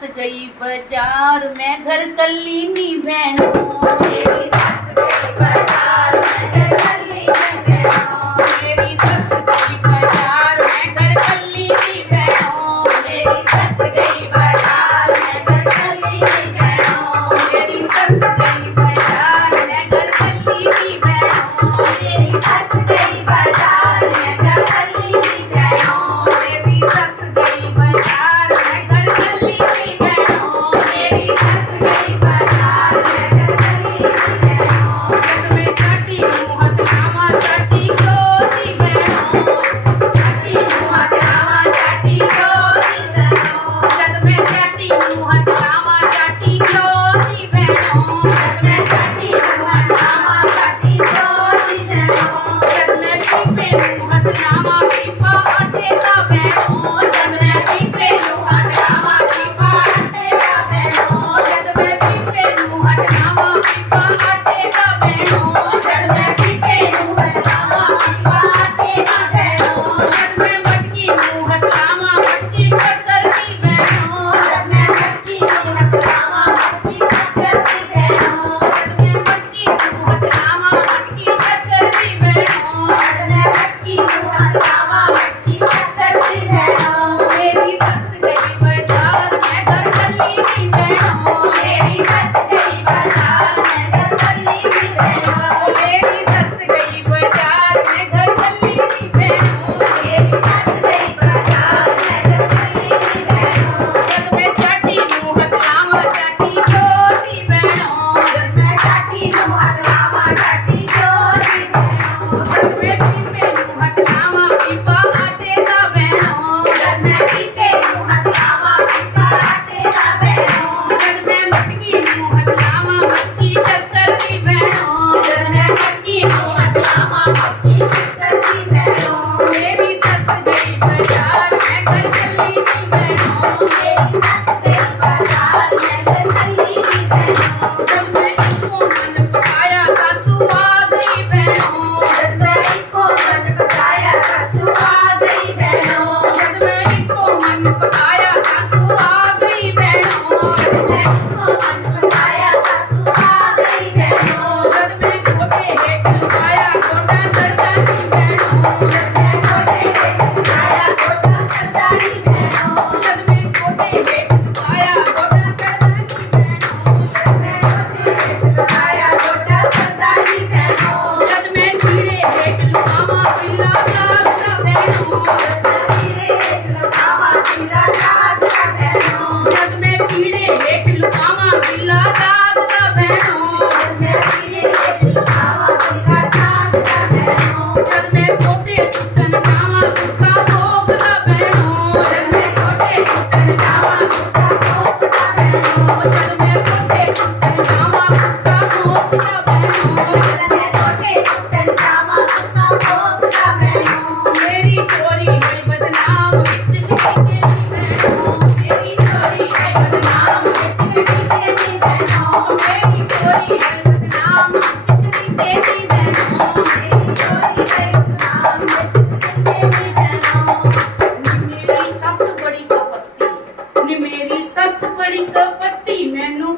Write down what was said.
सस गई बाजार मैं घर कल्ली नी बहनों। मेरी सस गई बाजार मैं घर कल्ली नी बहनों। मेरी सस गई बाजार मैं घर कल्ली नी बहनों। मेरी सस गई बाजार मैं घर कल्ली नी बहनों। मेरी सस गई बाजार मैं घर कल्ली नी बहनों। मेरी सस गई बाजार मैं घर कल्ली नी बहनों। मेरी सस गई बाजार मैं घर कल्ली नी बहनों। मेरी सस गई बाजार मैं घर कल्ली नी बहनों। जद मैं चाटी हूँ हथ लावा चाटी जोती बहनों। चाटी हूँ हथ लावा चाटी जोती बहनों। जद मैं चाटी हूँ हथ लावा चाटी जोती बहनों। जद मैं चाटी हूँ हथ लावा चाटी जोती बहनों। जद मैं पीपे हूँ हथ लावा पीपा आटे का बहनों। जद मैं पीपे हूँ हथ लावा पीपा आटे का बहनों। जद मैं पीपे हूँ हथ लावा पीपा आटे का बहनों। जद मैं पीपे हूँ हथ लावा पीपा आटे का बहनों। जद मैं मटकी हूँ हथ लावा मटकी शक्कर की बहनों। जद मैं मटकी हूँ हथ लावा मटकी शक्कर की बहनों। जद मैं मटकी हूँ हथ लावा मटकी शक्कर की बहनों। जद मैं मटकी हूँ हथ लावा मटकी शक्कर की बहनों। मेरी सस गई बाजार मैं घर कल्ली नी बहनों। मेरी सस गई बाजार मैं घर कल्ली नी बहनों। मेरी सस गई बाजार मैं घर कल्ली नी बहनों। मेरी सस गई बाजार मैं घर कल्ली नी बहनों। जद मैं चाटी हूँ हथ लावा चाटी जोती बहनों। जद मैं चाटी हूँ हथ लावा चाटी जोती बहनों। जद मैं पीपे हूँ हथ लावा पीपा आटे का बहनों। जद मैं पीपे हूँ हथ लावा पीपा आटे का बहनों। जद मैं मटकी हूँ हथ लावा मटकी शक्कर की बहनों। जद मैं मटकी हूँ हथ लावा मटकी शक्कर की बहनों। मेरी सस गई बाजार मैं घर कल्ली नी बहनों। मेरी सस गई बाजार मैं घर कल्ली नी बहनों। जब मैं इको मन पकाया सासू आ गई बहनों। जब मैं इको मन पकाया सासू आ गई बहनों। जब मैं इको मन पकाया सासू आ गई बहनों। जब मैं इको मन पकाया सासू आ गई बहनों। जब मैं गोडे हेठ लुकाया गोडा सरदारी बहनों। जब मैं गोडे हेठ लुकाया गोडा सरदारी बहनों। जब मैं गोडे हेठ लुकाया गोडा सरदारी बहनों। जब मैं गोडे हेठ लुकाया गोडा सरदारी बहनों। जब मैं पीड़े हेठ लुकावा पीला लागदा बहनों। जब मैं पीड़े हेठ लुकावा पीला लागदा बहनों। जब मैं पीड़े हेठ लुकावा पीला लागदा बहनों। जब मैं पीड़े हेठ लुकावा पीला लागदा बहनों। जब मैं गोडे सुटन जावा गुट्टा भोगदा बहनों। जब मैं गोडे सुटन जावा गुट्टा भोगदा बहनों। जब मैं गोडे सुटन जावा गुट्टा भोगदा बहनों। जब मैं गोडे सुटन जावा गुट्टा भोगदा बहनों। मेरी चोरी है बदनाम विच सिटी दी बहनों। मेरी चोरी है बदनाम विच सिटी दी बहनों। मेरी चोरी है बदनाम विच सिटी दी बहनों। मेरी चोरी है बदनाम विच सिटी दी बहनों। नी मेरी सस बड़ी कपत्ती नी मेरी सस बड़ी कपत्ती मैनू